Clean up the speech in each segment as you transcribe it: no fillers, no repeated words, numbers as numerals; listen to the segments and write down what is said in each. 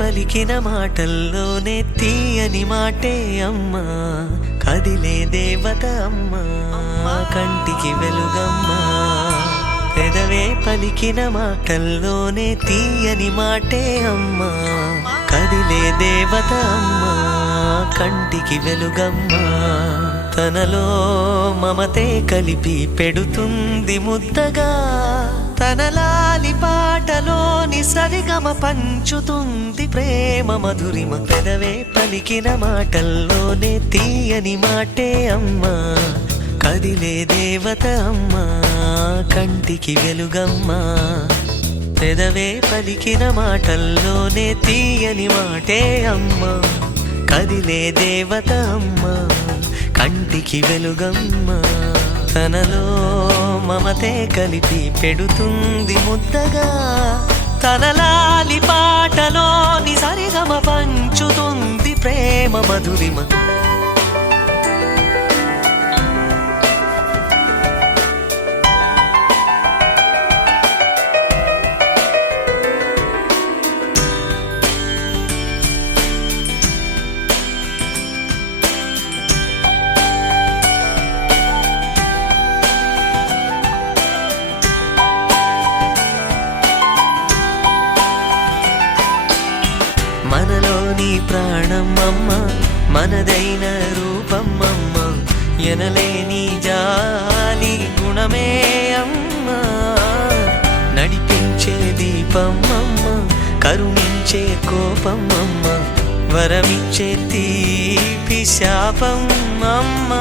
పలికిన మాటల్లోనే తీయని మాటే అమ్మా, కదిలే దేవత అమ్మా, కంటికి వెలుగమ్మా. పెదవే పలికిన మాటల్లోనే తీయని మాటే అమ్మా, కదిలే దేవత అమ్మా, కంటికి వెలుగమ్మా. తనలో మమతే కలిపి పెడుతుంది ముద్దగా, తన లాలి పాటలోని సరిగమ పంచుతుంది ప్రేమ మధురిమ. పెదవే పలికిన మాటల్లోనే తీయని మాటే అమ్మా, కదిలే దేవత అమ్మా, కంటికి వెలుగమ్మా. పెదవే పలికిన మాటల్లోనే తీయని మాటే అమ్మా, కదిలే దేవత అమ్మా, కంటికి వెలుగమ్మా. తనలో మమతే కలిపి పెడుతుంది ముద్దగా, తన లాలి పాటలోని సరిగమ పంచుతుంది ప్రేమ మధురిమ. మనలోని ప్రాణం అమ్మ, మనదైన రూపం అమ్మ, ఎనలేని జాలి గుణమే అమ్మ. నడిపించే దీపం అమ్మ, కరుణించే కోపం అమ్మ, వరమిచ్చే తీపి శాపం అమ్మ.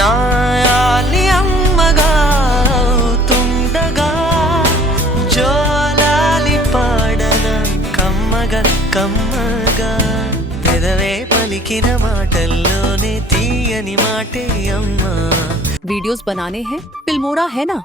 నాయాలి అమ్మగా అవుతుండగా, జోలాలి పాడన కమ్మగా కమ్మగా. పెదవే పలికిన మాటల్లోనే తీయని మాటే అమ్మా. वीडियोस बनाने हैं फिल्मोरा है ना।